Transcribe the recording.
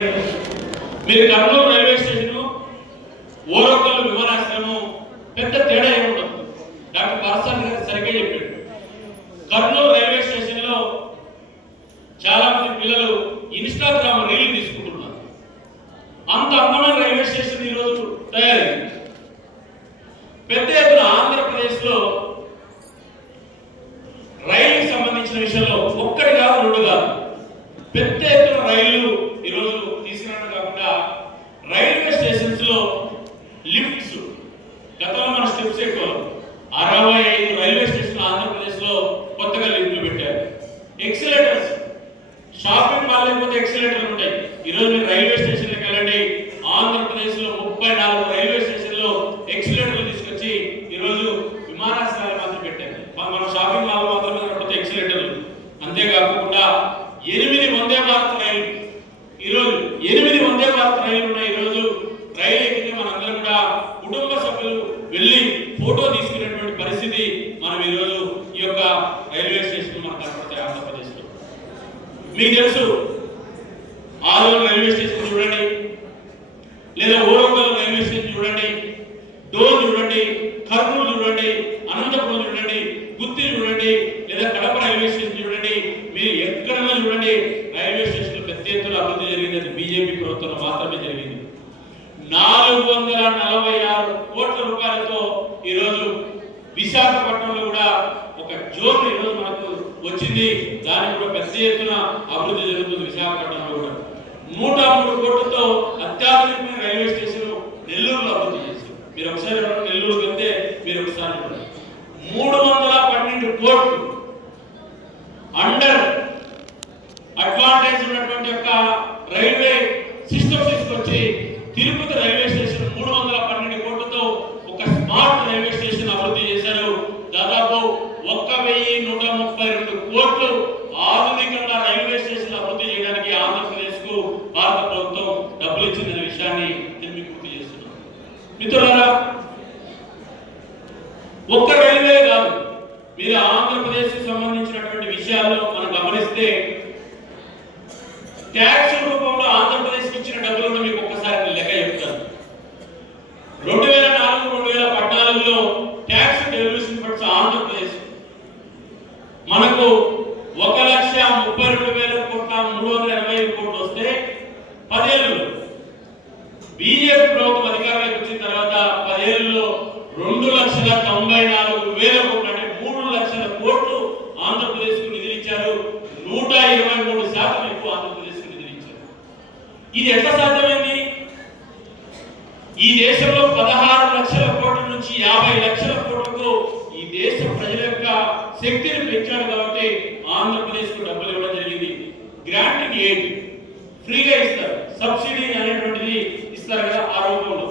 మీరు Kurnool railway station Oracle విమానాశ్రయం పెద్ద తేడా ఏముండదు. డాక్టర్ పరసాద్ గారు సరిగ్గా చెప్పాడు. కర్నూలు రైల్వే స్టేషన్ లో చాలా మంది పిల్లలు ఇన్స్టాగ్రామ్ రీల్ తీసుకుంటున్నారు. అంత అందమైన రైల్వే స్టేషన్ ఈరోజు తయారైంది. పెద్ద ఎత్తున ఆంధ్రప్రదేశ్ లో రైలుకి సంబంధించిన విషయంలో ఒక్కటి కాదు రెండు కాదు పెద్ద ఎత్తున రైళ్లు ఈరోజు తీసుకురావడం కాకుండా రైల్వే స్టేషన్స్ లో లిఫ్ట్స్ గతంలో మన స్టెప్స్ ఎక్కువ 65 రైల్వే స్టేషన్ ఆంధ్రప్రదేశ్ లో కొత్తగా లిఫ్ట్లు పెట్టారు. ఎక్సిలేటర్స్ షాపింగ్ మాల్ లేకపోతే ఎక్సిలేటర్లు ఉంటాయి. ఈరోజు మీరు రైల్వే స్టేషన్కి వెళ్ళండి, ఆంధ్రప్రదేశ్ లో 34 రైల్వే స్టేషన్ లో ఎక్సిలేటర్లు తీసుకొచ్చి ఈరోజు విమానాశ్రయాలు మాత్రం పెట్టారు. మన షాపింగ్ మాల్ మాత్రమే నడిపితే ఎక్సిలేటర్లు. అంతేకాకుండా 8 వందే భారత్ రైలు ఈరోజు 8 వందే భారత్ రైలు ఉన్నాయి. ఈరోజు రైలు ఎక్కితే మనందరం కూడా కుటుంబ సభ్యులు వెళ్ళి ఫోటో తీసుకునేటువంటి పరిస్థితి మనం ఈరోజు ఈ యొక్క రైల్వే స్టేషన్ మనకు కనపడతాయి ఆంధ్రప్రదేశ్ లో. మీకు తెలుసు ఆలూరు రైల్వే స్టేషన్ చూడండి, లేదా ఓరకల్ రైల్వే స్టేషన్ చూడండి, డోర్ చూడండి, కర్నూలు చూడండి, అనంతపురం చూడండి, గుత్తి చూడండి, లేదా కడప రైల్వే స్టేషన్ చూడండి. మీరు ఎక్కడైనా చూడండి రైల్వే స్టేషన్ పెద్ద ఎత్తున అభివృద్ధి జరిగింది. అది బీజేపీ ప్రభుత్వంలో మాత్రమే జరిగింది. 446 కోట్ల రూపాయలతో ఈరోజు విశాఖపట్నంలో కూడా ఒక జోన్ ఈరోజు మనకు వచ్చింది. దానికి కూడా పెద్ద ఎత్తున అభివృద్ధి జరుగుతుంది. విశాఖపట్నంలో కూడా 103 కోట్లతో అత్యాధునికమైన రైల్వే స్టేషన్ నెల్లూరులో అభివృద్ధి చేశారు. మీరు ఒకసారి నెల్లూరుకి వెళ్తే మీరు ఒకసారి 312 కోట్లు అండర్ అడ్వాంటేజ్ ఉన్నటువంటి యొక్క రైల్వే సిస్టమ్ తీసుకొచ్చి తిరుపతి రైల్వే స్టేషన్ 312 కోట్లతో ఒక స్మార్ట్ రైల్వే స్టేషన్ అభివృద్ధి చేశారు. దాదాపు 1132 కోట్లు ఆధునికంగా రైల్వే స్టేషన్ అభివృద్ధి చేయడానికి ఆంధ్రప్రదేశ్ కు భారత ప్రభుత్వం డబ్బులు ఇచ్చిందనే విషయాన్ని నేను మీకు గుర్తు చేస్తున్నాను. మిత్రులారా, ఒక్క రైల్వే కాదు, మీరు ఆంధ్రప్రదేశ్ కి సంబంధించినటువంటి విషయాల్లో మనం గమనిస్తే ట్యాక్స్ రూపంలో ఆంధ్రప్రదేశ్ కి ఇచ్చిన డబ్బులను మీకు ఒక్కసారి లెక్క చెప్తాను. 2004-2014లో ట్యాక్స్ డెవల్యూషన్ ఫండ్స్ ఆంధ్రప్రదేశ్ మనకు 1,32,385 కోట్లు వస్తే 10 ఏళ్ళు బీజేపీ ప్రభుత్వం అధికారంలోకి వచ్చిన తర్వాత 10 ఏళ్లలో 2,94,000 కోట్లు అంటే 3 లక్షల కోట్లు ఆంధ్రప్రదేశ్ కు నిధులు ఇచ్చారు. 123% ఎక్కువ ఆంధ్రప్రదేశ్ కు నిధులు ఇచ్చారు. ఇది ఎట్లా సాధ్యమైంది? ఈ దేశంలో 16 లక్షల కోట్ల నుంచి 50 లక్షల కోట్లకు ఈ దేశ ప్రజల యొక్క శక్తిని పెంచాడు. కాబట్టి ఆంధ్రప్రదేశ్ కు డబ్బులు ఇవ్వడం జరిగింది. గ్రాంటింగ్ ఎయిడ్ ఫ్రీగా ఇస్తారు, సబ్సిడీ అనేటువంటిది ఇస్తారు కదా ఆ రూపంలో.